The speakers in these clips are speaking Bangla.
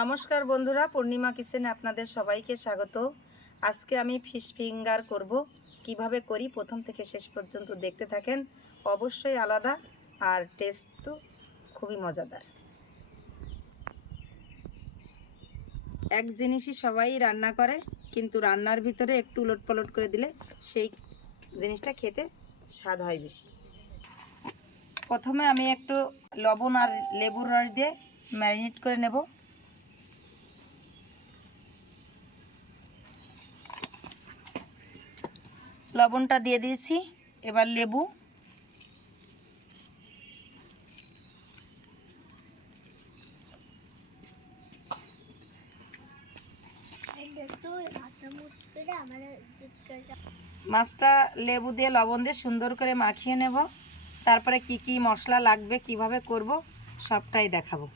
নমস্কার বন্ধুরা, পূর্ণিমা কিচেনে আপনাদের সবাইকে স্বাগত। আজকে আমি ফিশ ফিঙ্গার করব। কিভাবে করি প্রথম থেকে শেষ পর্যন্ত দেখতে থাকেন। অবশ্যই আলাদা আর টেস্ট তো খুবই মজাদার। এক জিনিসই সবাই রান্না করে, কিন্তু রান্নার ভিতরে একটু উলটপালট করে দিলে সেই জিনিসটা খেতে স্বাদ হয় বেশি। প্রথমে আমি একটু লবণ আর লেবুর রস দিয়ে ম্যারিনেট করে নেব। লবণটা দিয়ে দিয়েছি, এবার লেবু, মাছটা লেবু দিয়ে লবণ দিয়ে সুন্দর করে মাখিয়ে নেব। তারপরে কি কি মশলা লাগবে, কিভাবে করব সবটাই দেখাবো।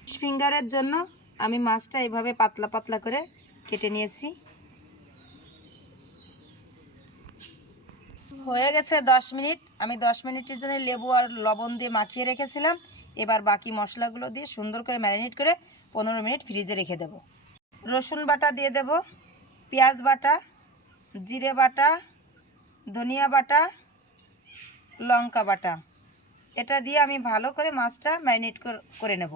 ফিশ ফিঙ্গারের জন্য আমি মাছটা এইভাবে পাতলা পাতলা করে কেটে নিয়েছি। হয়ে গেছে 10 মিনিট। আমি 10 মিনিটের জন্য লেবু আর লবণ দিয়ে মাখিয়ে রেখেছিলাম। এবার বাকি মশলাগুলো দিয়ে সুন্দর করে ম্যারিনেট করে 15 মিনিট ফ্রিজে রেখে দেব। রসুন বাটা দিয়ে দেব, পেঁয়াজ বাটা, জিরে বাটা, ধনিয়া বাটা, লঙ্কা বাটা। এটা দিয়ে আমি ভালো করে মাছটা ম্যারিনেট করে নেব।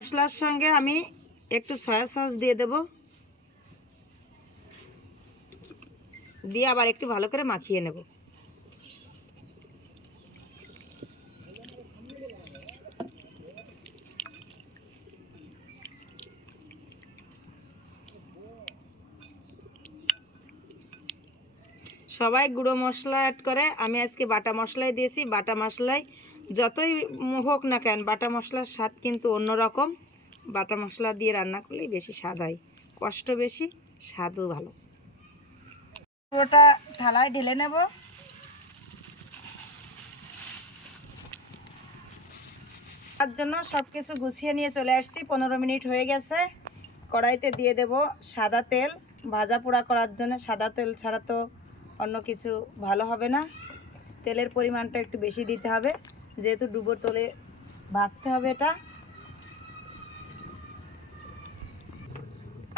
মশলার সঙ্গে আমি একটু সয়া সস দিয়ে দেব, দিয়ে আবার একটু ভালো করে মাখিয়ে নেব। সবাই গুঁড়ো মশলা অ্যাড করে, আমি আজকে বাটা মশলাই দিয়েছি। বাটা মশলায় যতই হোক না কেন, বাটা মশলার স্বাদ কিন্তু অন্যরকম। বাটা মশলা দিয়ে রান্না করলেই বেশি স্বাদ হয়, কষ্ট বেশি, স্বাদও ভালো। পুরোটা থালায় ঢেলে নেব। তার জন্য সব কিছু গুছিয়ে নিয়ে চলে আসছি। 15 মিনিট হয়ে গেছে। কড়াইতে দিয়ে দেব সাদা তেল। ভাজা পোড়া করার জন্য সাদা তেল ছাড়া তো অন্য কিছু ভালো হবে না। তেলের পরিমাণটা একটু বেশি দিতে হবে, যেহেতু ডুবো তেলে ভাজতে হবে এটা।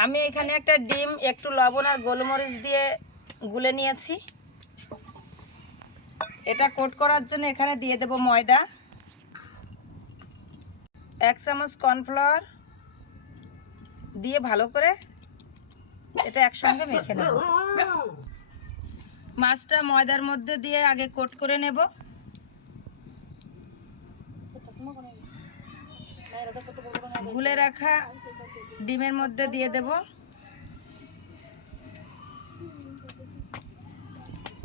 আমি এখানে একটা ডিম একটু লবণ আর গোলমরিচ দিয়ে গুলে নিয়েছি। এটা কোট করার জন্য এখানে দিয়ে দেব ময়দা, 1 চামচ কর্নফ্লাওয়ার দিয়ে ভালো করে এটা একসঙ্গে মেখে নেব। মাছটা ময়দার মধ্যে দিয়ে আগে কোট করে নেব। গুলে রাখা ডিমের মধ্যে দিয়ে দেব।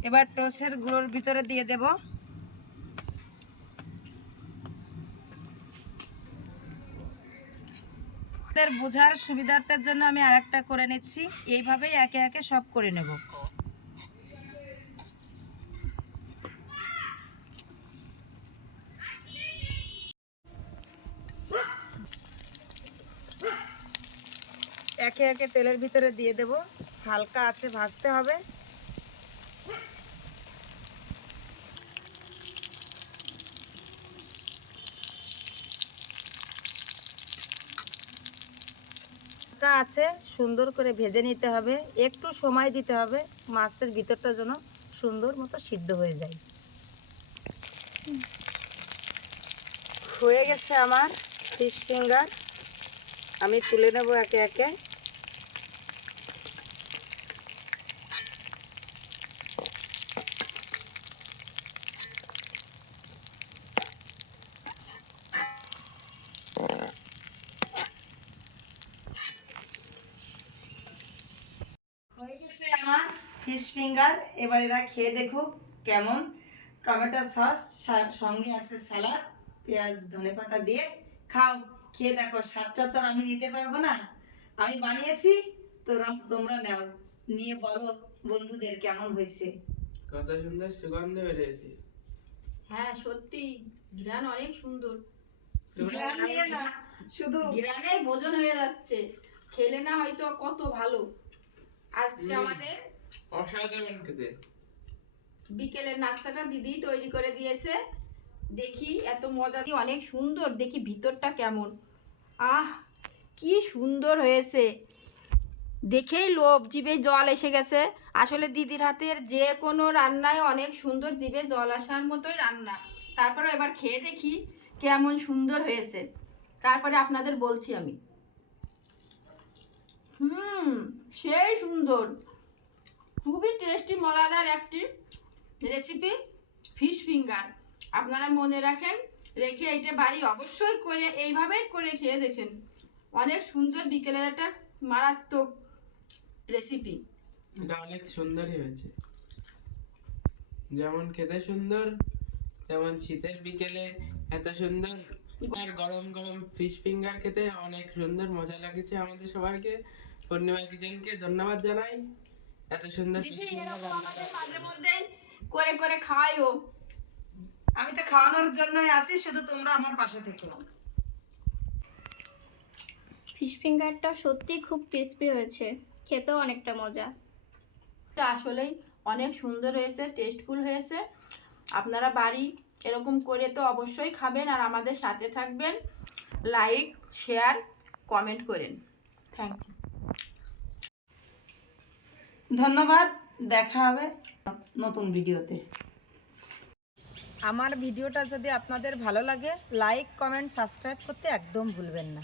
এবার টোস্টের গুঁড়োর ভিতরে দিয়ে দেব। বোঝার সুবিধার্থের জন্য আমি আরেকটা করে নিচ্ছি। এইভাবেই একে একে সব করে নেব। একে একে তেলের ভিতরে দিয়ে দেব, হালকা আছে ভাজতে হবে। হালকা আছে সুন্দর করে ভেজে নিতে হবে, একটু সময় দিতে হবে মাছের ভিতরটা যেন সুন্দর মতো সিদ্ধ হয়ে যায়। হয়ে গেছে আমার ফিশ ফিঙ্গার। আমি তুলে নেব একে একে। হয়ে গেছে আমার ফিশ ফিঙ্গার। এবার এরা খেয়ে দেখুক কেমন। টমেটো সস সঙ্গে আছে সালাদ, পেঁয়াজ ধনেপাতা দিয়ে খাও। খেয়ে দেখো, স্বাদটা তো আমি নিতে পারবো না, আমি বানিয়েছি। তোমরা নাও, নিয়ে বলো বন্ধুদের কেমন হয়েছে। কত সুন্দর সুগন্ধ বেরিয়েছে। হ্যাঁ সত্যি, ঘ্রাণ অনেক সুন্দর। ঘ্রাণ নিয়ে না, শুধু ঘ্রাণেই ভোজন হয়ে যাচ্ছে। খেলে না হয়তো কত ভালো। আজকে আমাদের অসাধারণ খেতে। বিকেলের নাস্তাটা দিদি তৈরি করে দিয়েছে। দেখি এত মজা দিয়ে অনেক সুন্দর, দেখি ভিতরটা কেমন। আহ কি সুন্দর হয়েছে, দেখেই লোভ, জিভে জল এসে গেছে। আসলে দিদির হাতের যে কোনো রান্নায় অনেক সুন্দর, জিভে জল আসার মতোই রান্না। তারপরে এবার খেয়ে দেখি কেমন সুন্দর হয়েছে, তারপরে আপনাদের বলছি আমি। সেই সুন্দর, খুবই টেস্টি মজাদার একটি রেসিপি ফিশ ফিঙ্গার। আপনারা মনে রাখেন, রেখে এটা বাড়ি অবশ্যই করে এইভাবেই করে খেয়ে দেখেন। অনেক সুন্দর বিকেলের একটা মারাত্মক রেসিপি। এটা অনেক সুন্দরই হয়েছে, যেমন খেতে সুন্দর তেমন শীতের বিকেলে এত সুন্দর আর গরম গরম ফিশ ফিঙ্গার খেতে অনেক সুন্দর মজা লাগছে আমাদের সবাইকে। পূর্ণিমা কিচেনকে ধন্যবাদ জানাই এত সুন্দর ফিশ দিদি ফিঙ্গার এরকম রান্না আমাদের করার মাঝে জন্য। মধ্যে করে করে খাওয়াইও। আমি তো খাওয়ানোর জন্যই আসি, শুধু তোমরা আমার পাশে থেকো। ফিশ ফিঙ্গারটা সত্যি খুব ক্রিস্পি হয়েছে, খেতেও অনেকটা মজা। এটা আসলেই অনেক সুন্দর হয়েছে, টেস্টফুল হয়েছে। আপনারা বাড়ি এরকম করে তো অবশ্যই খাবেন, আর আমাদের সাথে থাকবেন। লাইক, শেয়ার, কমেন্ট করেন। Thank you. ধন্যবাদ, দেখা হবে নতুন ভিডিওতে। আমার ভিডিওটা যদি আপনাদের ভালো লাগে, লাইক, কমেন্ট, সাবস্ক্রাইব করতে একদম ভুলবেন না।